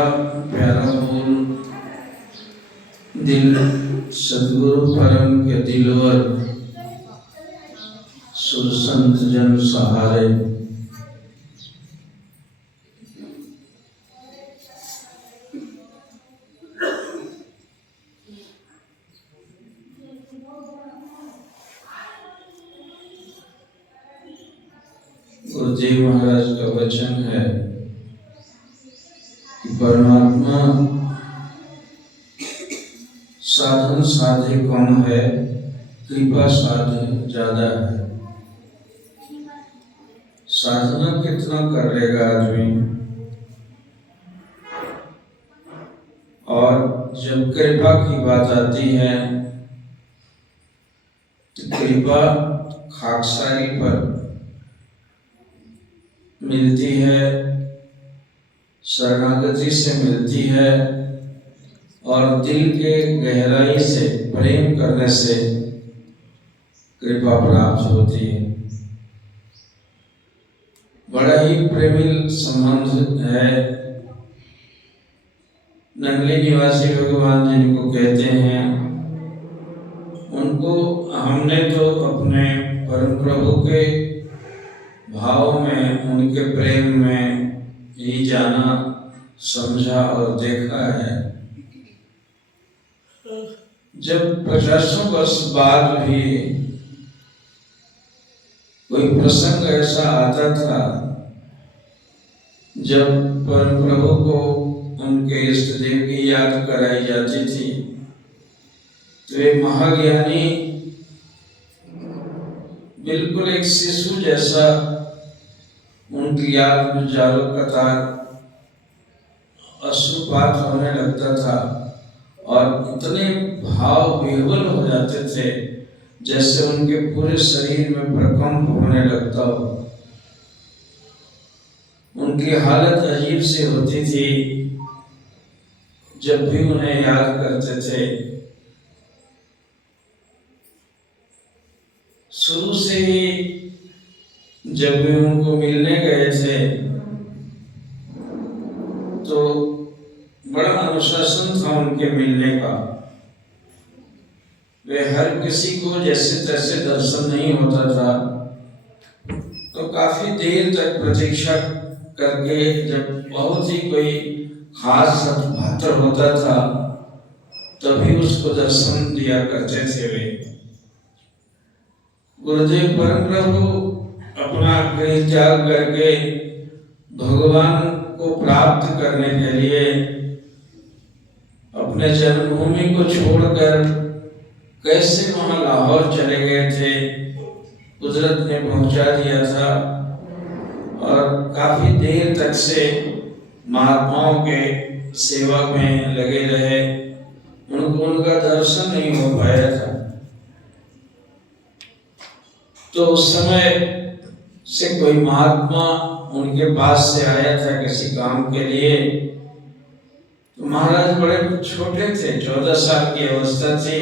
बड़ा प्यारा बोल दिल सदगुरु परम के दिलवर सुर संत जन सहारे। गुरुदेव महाराज का वचन है कि परमात्मा साधन साधे कम है, कृपा साधे ज्यादा है। साधना कितना कर लेगा आदमी, और जब कृपा की बात आती है तो कृपा खाकसारी पर मिलती है, शरणागति से मिलती है, और दिल के गहराई से प्रेम करने से कृपा प्राप्त होती है। बड़ा ही प्रेमिल संबंध है। नंगली निवासी भगवान जिनको कहते हैं, उनको हमने तो अपने परम प्रभु के भाव में, उनके प्रेम में ही जाना, समझा और देखा है। जब 50 वर्ष बाद भी कोई प्रसंग ऐसा आता था जब परम प्रभु को उनके इष्ट देव की याद कराई जाती थी, तो वे महाज्ञानी बिल्कुल एक शिशु जैसा उनकी याद में चारों कतार अश्रुपात होने लगता था, और इतने भाव विह्वल हो जाते थे जैसे उनके पूरे शरीर में प्रकंप होने लगता हो। उनकी हालत अजीब सी होती थी जब भी उन्हें याद करते थे। शुरू से ही जब भी उनको मिलने गए थे तो बड़ा अनुशासन था उनके मिलने का। वे हर किसी को जैसे तैसे दर्शन नहीं होता था, तो काफी देर तक प्रतीक्षा करके जब बहुत ही कोई खास सत्पात्र होता था तभी उसको दर्शन दिया करते थे वे। गुरुदेव परम प्रभु अपना गृह त्याग करके भगवान को प्राप्त करने के लिए अपने जन्मभूमि को छोड़कर कैसे वहां लाहौर चले गए थे, कुदरत ने पहुंचा दिया था, और काफी देर तक से महात्माओं के सेवा में लगे रहे। उनको उनका दर्शन नहीं हो पाया था। तो उस समय से कोई महात्मा उनके पास से आया था किसी काम के लिए। तो महाराज बड़े छोटे थे, 14 साल की अवस्था थी,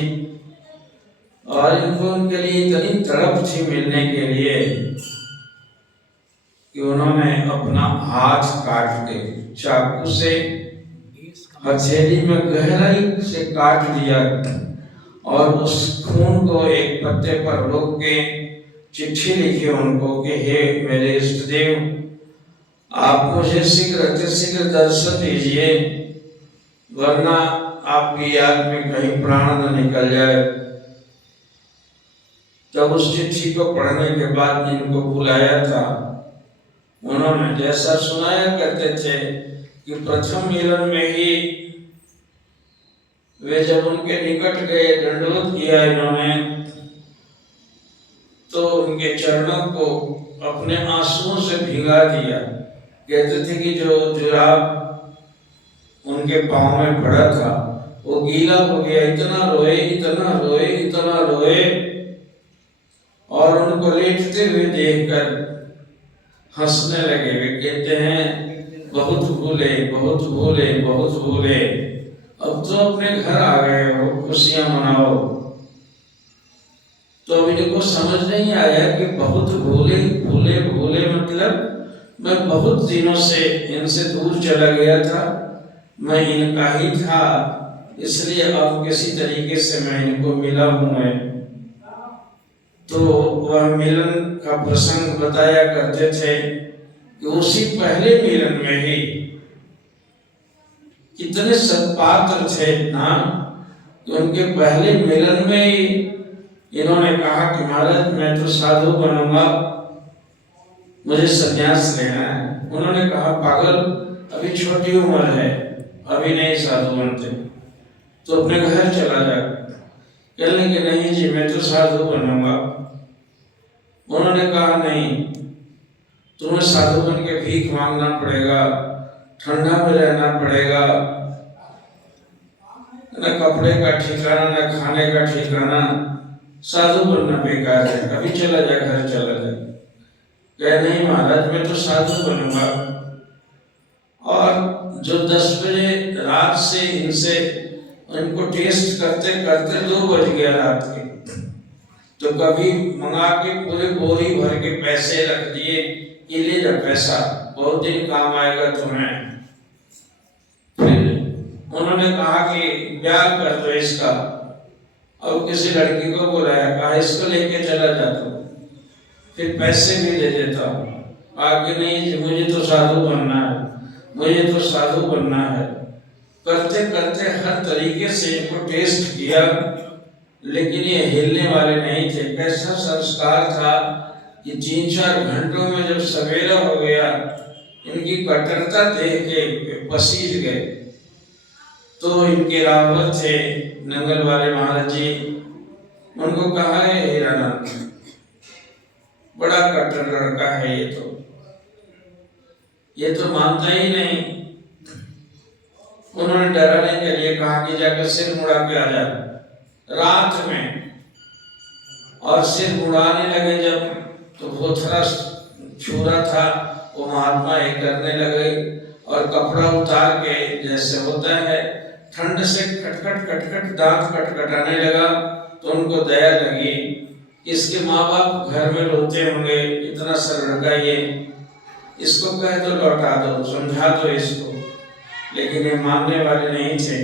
और इनको उनके लिए इतनी तड़प थी मिलने के लिए कि उन्होंने अपना हाथ काट के चाकू से हथेली में गहराई से काट दिया, और उस खून को एक पत्ते पर रोक के चिट्ठी लिखी उनको कि हे मेरे इष्ट देव, आप मुझे शीघ्र दर्शन दीजिए, वरना आपकी याद में कहीं प्राण न निकल जाए। तब उस चिट्ठी को पढ़ने के बाद जिनको बुलाया था, उन्होंने जैसा सुनाया करते थे कि प्रथम मिलन में ही वे जब उनके निकट गए, दंडवत किया इन्होंने, तो उनके चरणों को अपने आंसुओं से भिगा दिया। कहते थे कि जो जुराब उनके पांव में पड़ा था वो गीला हो गया। इतना रोए, इतना रोए, इतना रोए, और उनको लेटते हुए देखकर हंसने लगे। वे कहते हैं बहुत भूले, बहुत भूले, बहुत भूले, अब तो अपने घर आ गए हो, खुशियां मनाओ। तो अभी इनको समझ नहीं आया कि बहुत भूले भूले भूले मतलब मैं बहुत दिनों से इनसे दूर चला गया था, मैं इनका ही था, इसलिए अब किसी तरीके से मैं इनको मिला हूं मैं। तो वह मिलन का प्रसंग बताया करते थे कि उसी पहले मिलन में ही कितने सत्पात्र थे ना, कि उनके पहले मिलन में ही इन्होंने कहा कि महाराज मैं तो साधु बनूंगा, मुझे संन्यास लेना है। उन्होंने कहा पागल, अभी छोटी उम्र है, अभी नहीं साधु बनते, तो अपने घर चला जा। कहने कि नहीं जी मैं तो साधु बनूंगा। उन्होंने कहा नहीं, तुम्हें साधु बन के भीख मांगना पड़ेगा, ठंडा में रहना पड़ेगा, न कपड़े का ठिकाना न खाने का ठिकाना, साधु बनना बेकार है, अभी चला जा, घर चला जा। कह नहीं महाराज मैं तो साधु बनूंगा। और जो 10 बजे रात से इनसे इनको टेस्ट करते करते 2 बज गया रात के, तो कभी मंगा के पूरे बोरी भर के पैसे रख दिए कि ले जा पैसा, बहुत दिन काम आएगा तुम्हें। फिर उन्होंने कहा कि ब्याह कर दो इसका, और किसी लड़की को बुलाया, कहा इसको लेके चला जाता, फिर पैसे भी दे देता हूँ। आगे नहीं मुझे तो साधु बनना है, मुझे तो साधु बनना है। करते करते हर तरीके से इनको टेस्ट किया, लेकिन ये हिलने वाले नहीं थे। कैसा संस्कार था कि 3-4 घंटों में जब सवेरा हो गया, इनकी कट्टरता देख के पसीज गए। तो इनके रावत थे नंगल वाले महाराज जी, उनको कहा है हीरानंद बड़ा कट्टर लड़का है, ये तो मानता ही नहीं। उन्होंने डराने के लिए कहा कि जाकर सिर मुड़ा के आ जा रात में, और सिर मुड़ाने लगे जब, तो भोथरा छुरा था वो महात्मा एक करने लगे, और कपड़ा उतार के जैसे होता है ठंड से खटखट खटखट दांत खटखटाने लगा। तो उनको दया लगी, इसके माँ बाप घर में रोते होंगे, इतना सरलगा ये, इसको कह दो लौटा दो, समझा दो इसको। लेकिन ये मानने वाले नहीं थे।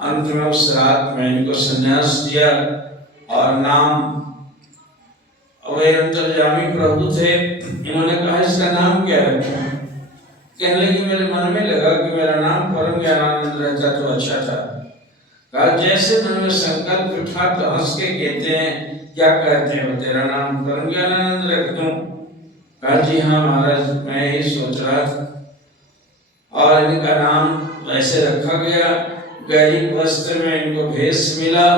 अंत में उस रात में इनको संन्यास दिया, और नाम वे अंतर्यामी प्रभु थे। इन्होंने कहा इसका नाम क्या रखा? कहने लगे मेरे मन में लगा कि मेरा नाम परम ज्ञानानंद रहता तो अच्छा था। कहा जैसे मन में संकल्प उठा तो हंस के कहते हैं क्या कहते हो, तेरा नाम परम ज्ञानानंद रख दूं? कहा जी हाँ महाराज मैं यही सोच रहा था। और इनका नाम वैसे रखा गया। गरीब वस्त्र में इनको भेष मिला,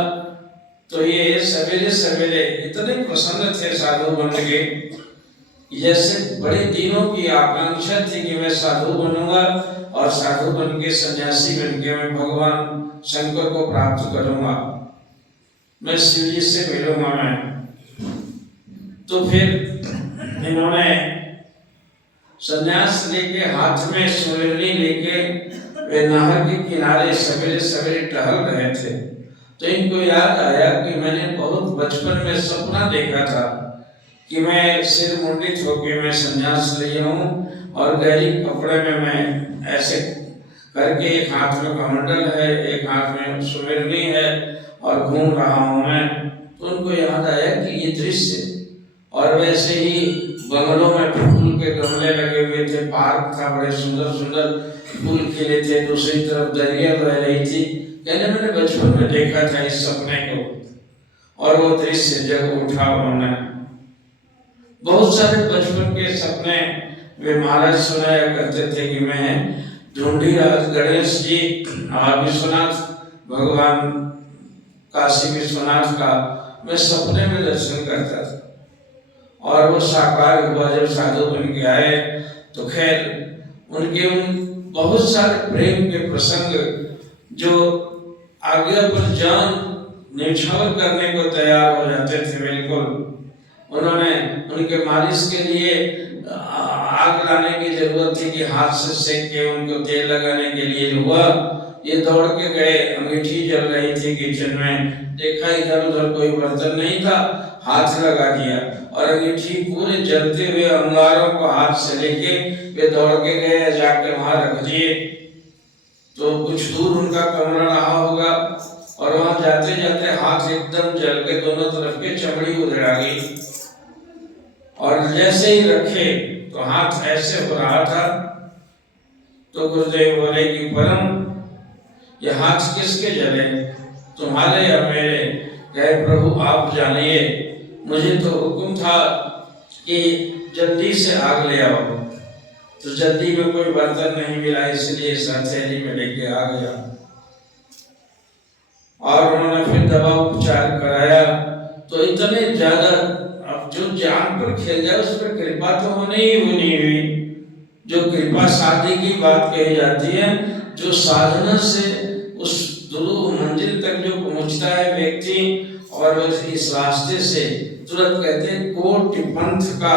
तो ये सवेरे सवेरे इतने प्रसन्न थे साधु बन के, जैसे बड़े दिनों की आकांक्षा थी कि मैं साधु बनूंगा, और साधु बन के सन्यासी बन के मैं भगवान शंकर को प्राप्त करूंगा, मैं शिव जी से मिलूंगा मैं। तो फिर इन्होंने सन्यास लेके हाथ में सुरली लेके वे नहर के किनारे सवेरे सवेरे टहल रहे थे। तो इनको याद आया कि मैंने बहुत बचपन में सपना देखा था कि मैं सिर मुंडित होकर मैं संन्यास लिया हूँ, और गहरी कपड़े में मैं ऐसे करके एक हाथ में कमंडल है, एक हाथ में सुमेरनी है, और घूम रहा हूँ मैं। तो उनको याद आया कि ये दृश्य, और वैसे ही बंगलों में फूल के गमले लगे हुए थे, पार्क था, बड़े सुंदर सुंदर फूल खिले थे, दूसरी तरफ दरिया बह रही थी। कहने मैंने बचपन में देखा था इस सपने को, और वो दृश्य जग उठा उन्होंने। बहुत सारे बचपन के सपने वे महाराज सुनाया करते थे कि मैं ढूंढीराज गणेश जी और विश्वनाथ भगवान काशी विश्वनाथ का मैं सपने में दर्शन करता था, और वो साकार हुआ जब साधु बन के आए। तो खैर उनके उन बहुत सारे प्रेम के प्रसंग जो आज्ञा पर जान न्यौछावर करने को तैयार हो जाते थे बिल्कुल। उन्होंने उनके मालिश के लिए आग लाने की जरूरत थी कि हाथ से सेक के उनको तेल लगाने के लिए हुआ। ये दौड़ के गए, अंगीठी जल रही थी किचन में, देखा इधर उधर कोई बर्तन नहीं था, हाथ लगा दिया, और अंगीठी पूरे जलते हुए अंगारों को हाथ से लेके वे दौड़ के गए, जाके वहां रख दिए। तो कुछ दूर उनका कमरा रहा होगा और वहां जाते जाते हाथ एकदम जल के दोनों तरफ के चमड़ी उधड़ आ गई और जैसे ही रखे तो हाथ ऐसे हो रहा था। तो गुरुदेव बोले कि परम ये हाथ किसके जले, तुम्हारे या मेरे? कहे प्रभु आप जानिए, मुझे तो हुक्म था कि जल्दी से आग ले आओ, तो जल्दी में कोई बर्तन नहीं मिला इसलिए हथेली में लेके आ गया। और उन्होंने फिर दवा उपचार कराया। तो इतने ज्यादा, अब जो जान पर खेल जाए उस पर कृपा तो होनी ही होनी हुई। जो कृपा शादी की बात कही जाती है, जो साधना से उस दुरूह मंजिल तक जो पहुंचता है व्यक्ति, और इस रास्ते से तुरंत कहते हैं कोटि पंथ का,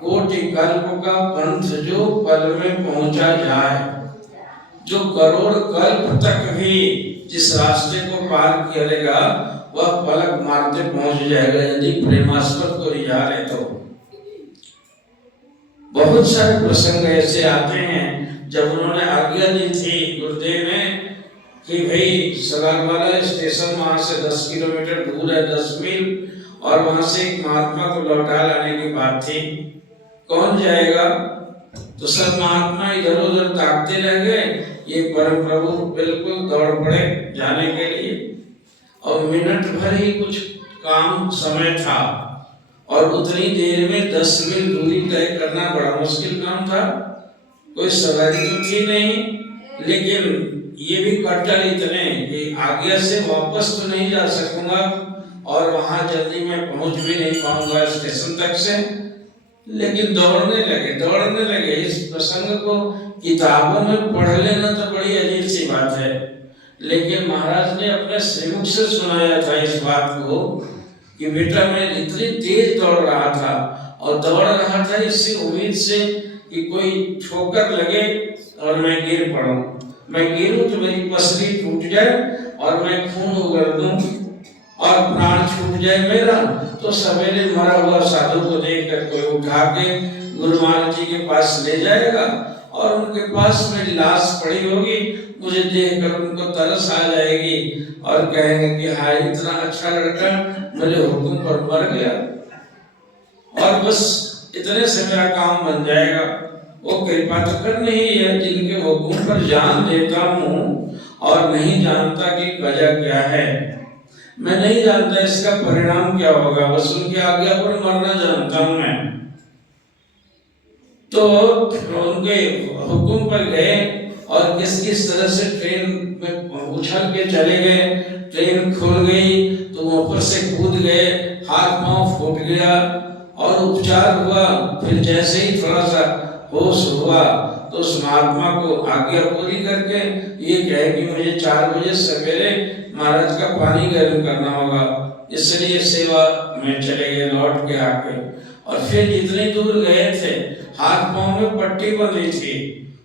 कोटि कल्प का पंथ जो पल में पहुंचा जाए। जो करोड़ कल्प तक भी जिस रास्ते को पार करेगा वह पलक मारते पहुंच जाएगा, यदि प्रेमास्पद को रिझा रहे तो। बहुत सारे प्रसंग ऐसे आते हैं जब उन्होंने आज्ञा दी थी गुरुदेव ने कि भाई सलारवाला स्टेशन वहां से 10 किलोमीटर दूर है, 10 मील, और वहां से एक महात्मा को लौटा लाने की बात थी। कौन जाएगा? तो सब महात्मा इधर उधर ताकते रह गए। ये परम प्रभु बिल्कुल दौड़ पड़े जाने के लिए, और मिनट भर ही कुछ काम समय था, और उतनी देर में 10 मील दूरी तय करना बड़ा मुश्किल काम था। कोई सवारी तो थी नहीं, लेकिन ये भी कट्टर इतने कि आगे से वापस तो नहीं जा सकूंगा और वहां जल्दी मैं पहुंच भी नहीं पाऊंगा स्टेशन तक से। लेकिन दौड़ने लगे। इस प्रसंग को किताबों में पढ़ लेना तो बड़ी अजीब सी बात है, लेकिन महाराज ने अपने श्रीमुख से सुनाया था इस बात को कि बेटा मैं इतनी तेज दौड़ रहा था, और दौड़ रहा था इसी उम्मीद से कि कोई ठोकर लगे और मैं गिर पड़ूं। मैं गिरूं तो मेरी पसली टूट जाए और मैं खून उगल दूं और प्राण छूट जाए मेरा, तो सवेरे मरा हुआ साधु को देखकर कोई उठा के गुरु महाराज जी के पास ले जाएगा, और उनके पास में लाश पड़ी होगी, मुझे देखकर उनको तरस आ जाएगी और कहेंगे कि हाय इतना अच्छा लड़का मेरे हुक्म पर मर गया, और बस इतने से मेरा काम बन जाएगा। वो कृपा तो करनी ही है, जिनके हुक्म पर जान देता हूँ और नहीं जानता कि वजह क्या है। मैं नहीं जानता इसका परिणाम क्या होगा, बस उनकी आज्ञा पर मरना जानता हूँ मैं। तो उनके हुक्म पर गए और किस तरह से ट्रेन में उछल के चले गए। ट्रेन खुल गई तो ऊपर से कूद गए, हाथ पांव फूट गया और उपचार हुआ। फिर जैसे ही थोड़ा सा होश हुआ तो उस महात्मा को आज्ञा पूरी करके ये कहे कि मुझे 4 बजे सवेरे महाराज का पानी गर्म करना होगा, इसलिए सेवा में चले गए लौट के आके। और फिर जितनी दूर गए थे हाथ पांव में पट्टी बंधी थी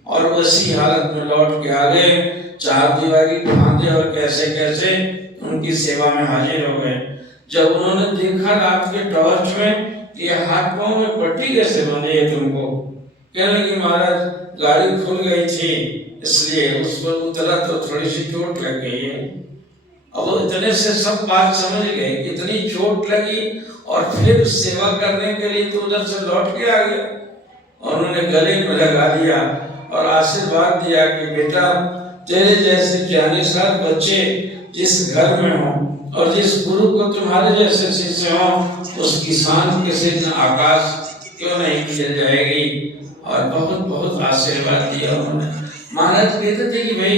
और उसी हालत में लौट के आ गए, 4 दीवारी फांदे और कैसे कैसे उनकी सेवा में हाजिर हो गए। जब उन्होंने देखा रात के टॉर्च में ये हाथ पांव में पट्टी कैसे बंधी है तुमको, कहने लगी महाराज गाड़ी खुल गई थी इसलिए उस पर उतरा तो थोड़ी सी चोट लग गई है। अब इतने से सब बात समझ गए, इतनी चोट लगी और फिर सेवा करने के लिए तो उधर से लौट के आ गया। और उन्होंने गले में लगा दिया और आशीर्वाद दिया कि बेटा तेरे जैसे ज्ञानीसार बच्चे जिस घर में हो और जिस गुरु को तुम्हारे जैसे शिष्य हो, उसकी शान किसी न आकाश क्यों नहीं खिल जाएगी। और बहुत बहुत आशीर्वाद दिया उन्होंने। महाराज कहते थे कि भाई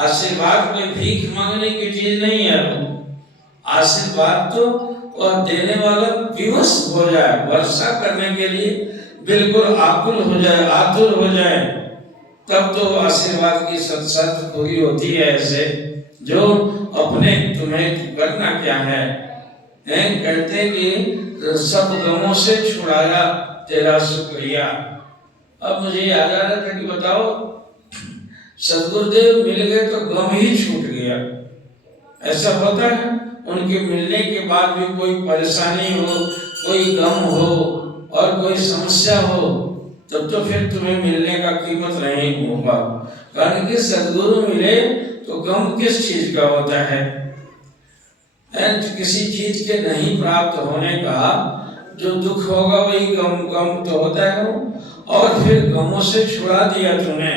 आशीर्वाद कोई भीख मांगने की चीज नहीं है, आशीर्वाद तो और देने वाला विवश हो जाए, वर्षा करने के लिए बिल्कुल आकुल हो जाए, आतुर हो जाए, तब तो आशीर्वाद की शर्त पूरी होती है। ऐसे जो अपने तुम्हें करना क्या है, कहते कि सब गमों से छुड़ाया तेरा शुक्रिया। अब मुझे याद आ रहा था कि बताओ सदगुरुदेव मिल गए तो गम ही छूट गया। ऐसा होता है उनके मिलने के बाद भी कोई परेशानी हो, कोई गम हो और कोई समस्या हो तब तो फिर तुम्हें मिलने का कीमत नहीं होगा। कारण कि सदगुरु मिले तो गम किस चीज का होता है? किसी चीज के नहीं प्राप्त होने का जो दुख होगा वही गम गम तो होता है वो। और फिर गमों से छुड़ा दिया तूने।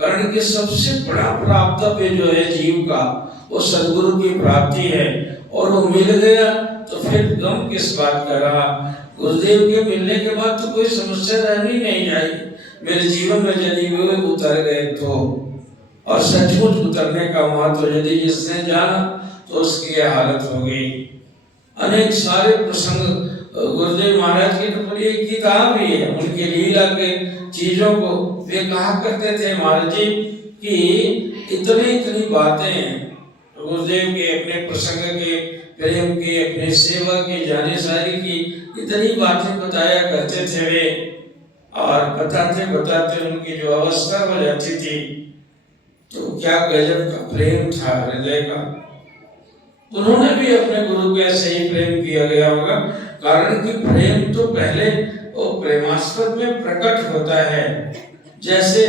कारण कि सबसे बड़ा प्राप्तव्य जो है जीव का वो सदगुरु की प्राप्ति है, और वो मिल गया तो फिर गम किस बात का रहा? गुरुदेव के मिलने के बाद तो कोई समस्या रहनी नहीं आई। मेरे जीवन में यदि वे उतर गए तो, और सचमुच उतरने का महत्व यदि जिसने जाना तो उसकी यह हालत हो गई। अनेक सारे प्रसंग गुरुदेव महाराज की तो पूरी किताब ही है उनकी लीला के चीजों को। वे कहा करते थे महाराज जी कि इतनी बातें गुरुदेव के अपने प्रसंग के, प्रेम के, अपने सेवा की, जानेसारी की इतनी बातें बताया करते थे वे। और बताते बताते उनकी जो अवस्था हो जाती थी तो क्या गजब का प्रेम था हृदय का। उन्होंने भी अपने गुरु को ऐसे ही प्रेम किया गया होगा। कारण कि प्रेम तो पहले वो प्रेमास्पद में प्रकट होता है। जैसे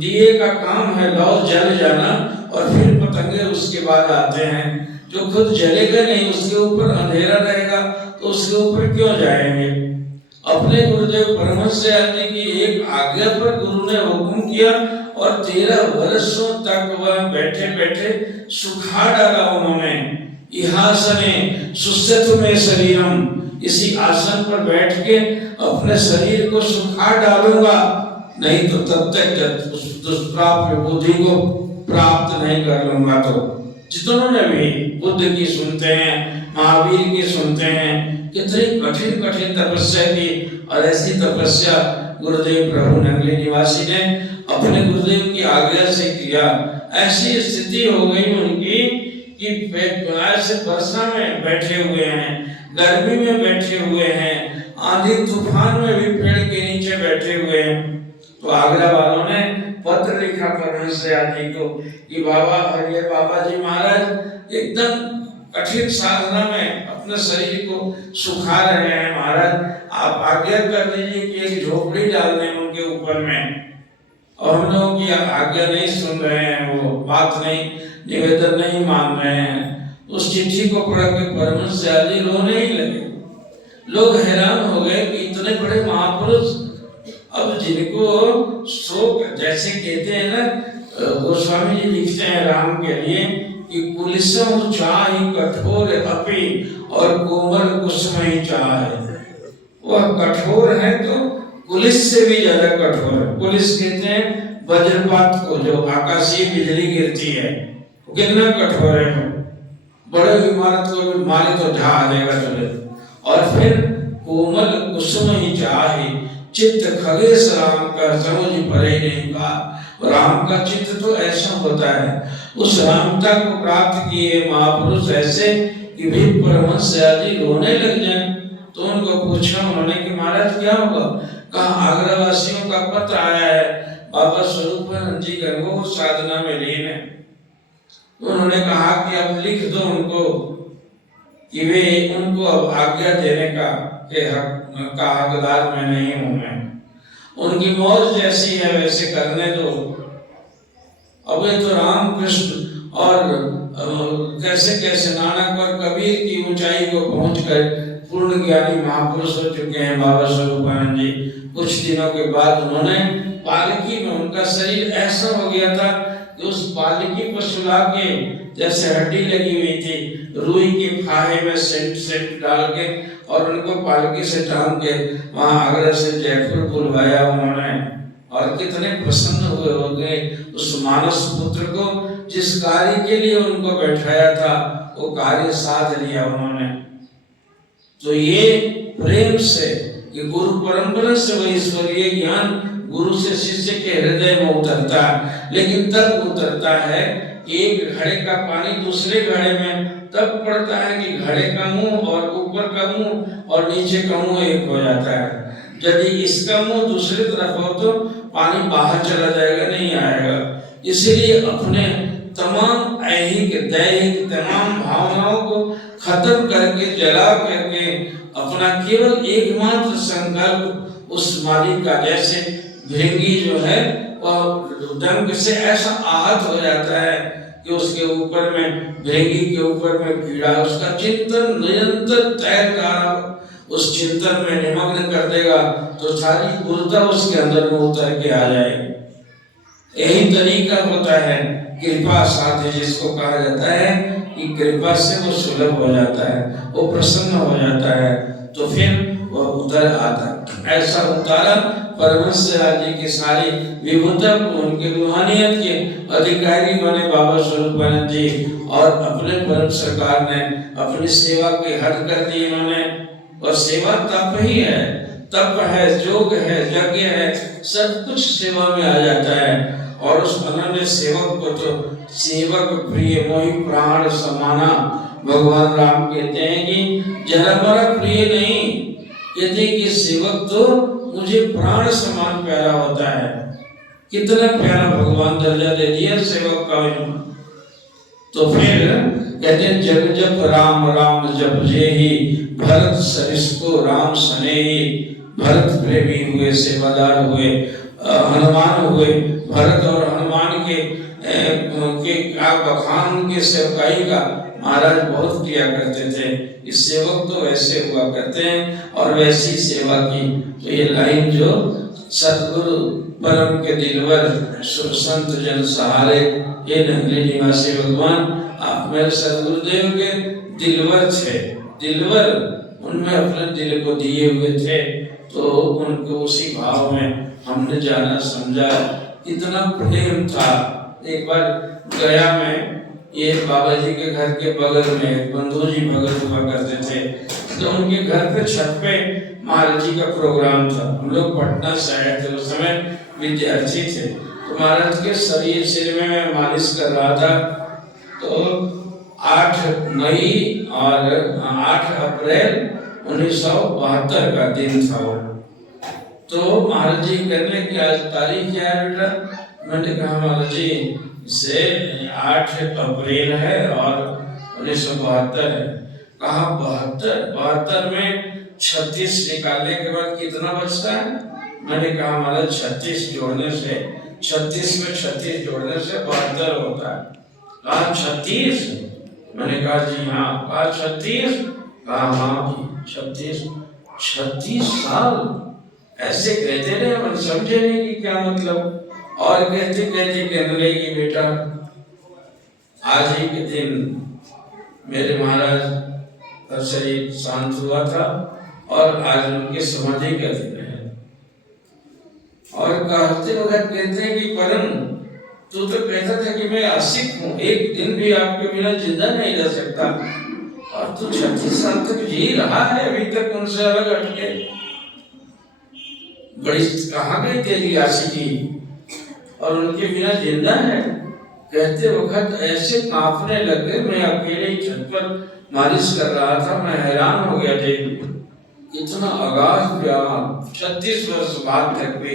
दिए का काम है लौ जल जाना, और फिर पतंगे उसके बाद आते हैं। जो खुद जलेगा नहीं उसके ऊपर अंधेरा रहेगा तो उसके ऊपर क्यों जाएंगे? अपने गुरुदेव परमहंस दयाल जी की एक आज्ञा पर गुरु ने हुक्म किया और 13 वर्षों तक वह बैठे बैठे सुखा डाला उन्होंने। इहासने सुस्थित में शरीरम, इसी आसन पर बैठ के अपने शरीर को सुखा डालूंगा, नहीं तो तब तक दुष्प्राप्य बुद्धि को प्राप्त नहीं कर लूंगा। तो जितनों ने भी बुद्ध की सुनते हैं, महावीर की सुनते हैं, कितनी कठिन कठिन तपस्या की। और ऐसी तपस्या गुरुदेव प्रभु नंगली निवासी ने अपने गुरुदेव की आज्ञा से किया। ऐसी स्थिति हो गई उनकी कि ऐसे वर्षा में बैठे हुए हैं, गर्मी में बैठे हुए हैं, आंधी तूफान में भी पेड़ के नीचे बैठे हुए हैं। तो आगरा वालों ने पत्र लिखा परमहंस दयाल जी को कि बाबा जी महाराज एकदम कठिन साधना में अपने शरीर को सुखा रहे हैं महाराज, आप आज्ञा कर दीजिए कि एक झोपड़ी डाल दें उनके ऊपर में। और हम लोगों की आज्ञा नहीं सुन रहे हैं, वो बात नहीं, निवेदन नहीं मान रहे हैं। उस चिट्ठी को पढ़ के परमहंस दयाल जी रोने ही लगे। लोग हैरान हो गए कि इतने बड़े महापुरुष, अब जिनको शोक, जैसे कहते हैं ना गोस्वामी जी लिखते हैं राम के लिए कि कुलिसम चाहि कठोर अपि और कोमल कुसुम ही चाहे। वह कठोर है तो पुलिस से भी ज्यादा कठोर है। पुलिस कहते हैं वज्रपात को, जो आकाशीय बिजली गिरती है, कितना कठोर है। बड़े इमारत को भी मारे तो ढा देगा चले। और फिर कोमल कुसुम ही चाहे, चित्त खगेश राम का समझ परे नहीं का। राम का चित्त तो ऐसा होता है, उस रामता को प्राप्त किए महापुरुष ऐसे कि भी परमहंस दयाल जी रोने लग जाए। तो उनको पूछा उन्होंने कि महाराज क्या होगा? कहा आगरा वासियों का पत्र आया है, बाबा स्वरूपानंद जी गंगो साधना में लीन है। उन्होंने कहा कि अब लिख दो उनको कि वे उनको अब आज्ञा देने का हकदार मैं नहीं हूं। मैं उनकी मौज जैसी है वैसे करने दो। अब ये तो राम कृष्ण और कैसे कैसे नानक और कबीर की ऊंचाई को पहुंचकर पूर्ण ज्ञानी महापुरुष हो चुके हैं बाबा स्वरूपानंद जी। कुछ दिनों के बाद उन्होंने पालकी में, उनका शरीर ऐसा हो गया था कि उस पालकी पर सुला के जैसे हड्डी लगी हुई थी, रुई के फाहे में सेंट डाल के और उनको पालकी से टांग के वहां आगरा से जयपुर बुलवाया उन्होंने। और कितने प्रसन्न हुए होंगे उस मानस पुत्र को, जिस कार्य के लिए उनको बैठाया था वो कार्य साध लिया उन्होंने। तो ये प्रेम से, ये गुरु परंपरा से वह ईश्वरीय ज्ञान गुरु से शिष्य के हृदय में उतरता है। लेकिन तब उतरता है कि एक घड़े का पानी दूसरे घड़े में तब पड़ता है कि घड़े का मुंह और ऊपर का मुंह और नीचे का मुंह एक हो जाता है। यदि इसका मुंह दूसरी तरफ हो तो पानी बाहर चला जाएगा, नहीं आएगा। इसलिए अपने तमाम ऐहिक दैहिक तमाम भावनाओं को खत्म करके, जला करके अपना केवल एकमात्र संकल्प उस मालिक का जैसे भृंगी जो है वह डंक से ऐसा आहत हो जाता है कि उसके ऊपर में, भृंगी के ऊपर में कीड़ा, उसका चिंतन निरंतर तैरता, उस चिंतन में निमग्न कर देगा तो सारी ऊर्जा उसके अंदर में उतर के आ जाएगी। यही तरीका होता है कृपा साध्य, जिसको कहा जाता है कि कृपा से वो सुलभ हो जाता है, वो प्रसन्न हो जाता है, तो फिर वह उतर आता है। ऐसा उतारा परमहंस जी की सारी विभुता को उनके रूहानियत के अधिकारी बने बाबा स्वरूपानंद जी, और अपने परम सरकार ने अपनी सेवा के हद कर दी इन्होंने। और सेवा तप ही है, तप है, योग है, यज्ञ है, सब कुछ सेवा में आ जाता है। और उस अनन्य सेवक को तो सेवक प्रिय मोहि प्राण समाना, भगवान राम कहते हैं कि जरा बड़ा प्रिय नहीं, कहते कि सेवक तो मुझे प्राण समान प्यारा होता है। कितना प्यारा भगवान दर्जा दे दिया सेवक का। तो फिर कहते हैं जब जब राम राम जप जे ही, भरत सरिस को राम सने ही। भरत प्रेमी हुए, सेवादार हुए, हनुमान हुए। भरत और हनुमान के बखान के सेवकाई का महाराज बहुत किया करते थे। इस सेवक तो वैसे हुआ करते हैं और वैसी सेवा की। तो ये लाइन जो सतगुरु परम के दिलवर, शुभ संत जन सहारे, ये नगली निवासी भगवान आप मेरे सतगुरुदेव के दिलवर थे। दिलवर, उनमें अपने दिल को दिए हुए थे, तो उनको उसी भाव में हमने जाना समझा। इतना प्रेम था। एक बार गया में, ये बाबा जी के घर के बगल में बंधु जी भगत हुआ करते थे, तो उनके घर पे छत पे महाराज जी का प्रोग्राम था। हम लोग पटना से आए थे, उस समय विद्यार्थी थे। तो महाराज के सिर में मैं मालिश कर रहा था। तो 8 मई और 8 अप्रैल 1972 का दिन था वो। तो महाराज जी कहने कि आज तारीख क्या है बेटा? मैंने कहा महाराज जी से 8 अप्रैल है और 1972 है। कहा 72 में 36 निकालने के बाद कितना बचता है? मैंने कहा महाराज 36 जोड़ने से, 36 में 36 जोड़ने से 72 होता है। कहा 36? मैंने कहा जी हाँ। कहा 36? कहा हाँ 36 साल। ऐसे कहते रहे, हम समझे नहीं कि क्या मतलब। और कहते कहते कहने लगी बेटा आज ही के दिन मेरे महाराज का शरीर शांत हुआ था और आज उनके समाधि का दिन है। और कहते वक्त कहते हैं कि परम तू तो कहता था कि मैं आशिक हूँ, एक दिन भी आपके बिना जिंदा नहीं रह सकता, और तू 36 साल तक जी रहा है अभी तक उनसे अलग हटके। बड़ी कहाँ गई तेरी आशिकी, और उनके बिना जिंदा है। कहते वक्त ऐसे कांपने लगे। मैं अकेले ही छत पर मालिश कर रहा था, मैं हैरान हो गया देख इतना अगाध प्यार 36 वर्ष बाद तक भी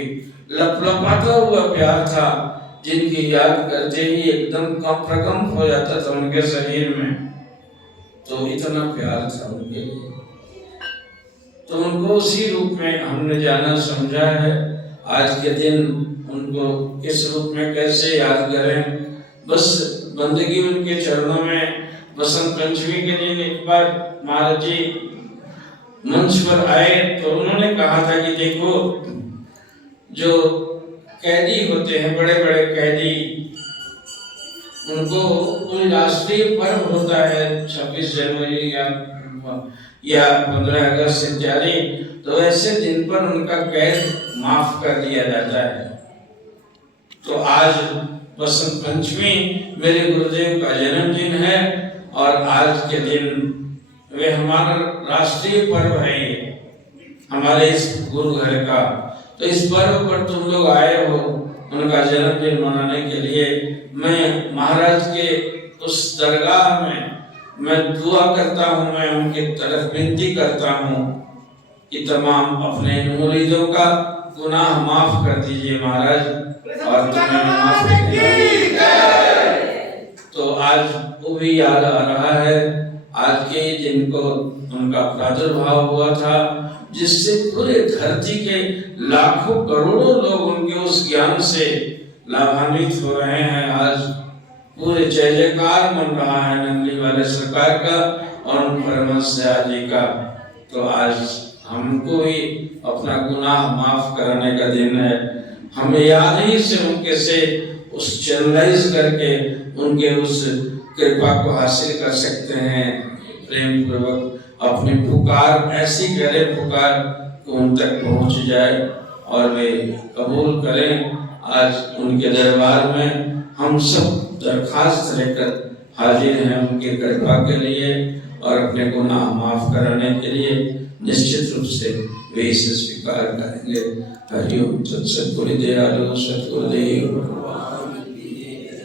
लपलपाता हुआ प्यार था, जिनकी याद करते ही एकदम कंप हो जाता था उनके शरीर में। तो इतना प्यार था उनके लिए। तो उनको उसी रूप में हमने जाना समझा है। आज के दिन उनको किस रूप में कैसे याद करें, बस बंदगी उनके चरणों में। बसंत पंचमी के दिन एक बार महाराज जी मंच पर आए तो उन्होंने कहा था कि देखो जो कैदी होते हैं, बड़े बड़े कैदी, उनको कोई राष्ट्रीय पर्व होता है 26 जनवरी या 15 अगस्त इत्यादि, तो ऐसे दिन पर उनका कैद माफ कर दिया जाता है। तो आज बसंत पंचमी मेरे गुरुदेव का जन्मदिन है और आज के दिन वे हमारा राष्ट्रीय पर्व है, हमारे इस गुरु घर का। तो इस पर्व पर तुम लोग आए हो उनका जन्मदिन मनाने के लिए। मैं महाराज के उस दरगाह में मैं दुआ करता हूँ, मैं उनके तरफ विनती करता हूँ कि तमाम अपने मुरीदों का गुनाह माफ कर दीजिए महाराज, और तुम्हें माफ कीजिए। तो आज वो भी याद आ रहा है, आज के दिन को उनका प्रादुर्भाव हुआ था जिससे पूरे धरती के लाखों करोड़ों लोग उनके उस ज्ञान से लाभान्वित हो रहे हैं। आज पूरे जय जयकार बन रहा है नंगली वाले सरकार का और परमहंस जी का। तो आज हमको ही अपना गुनाह माफ कराने का दिन है। हमें याद ही से उनके से उस चैनलाइज करके उनके उस कृपा को हासिल कर सकते हैं। प्रेम पूर्वक अपनी पुकार ऐसी करें, पुकार उन तक पहुंच जाए और वे कबूल करें। आज उनके दरबार में हम सब दरखास्त लेकर हाजिर हैं उनकी कृपा के लिए और अपने गुनाह माफ कराने के लिए। निश्चित रूप से वे इसे स्वीकार करेंगे। हरिओम। सतगुरु दयालु सतगुरुदेव।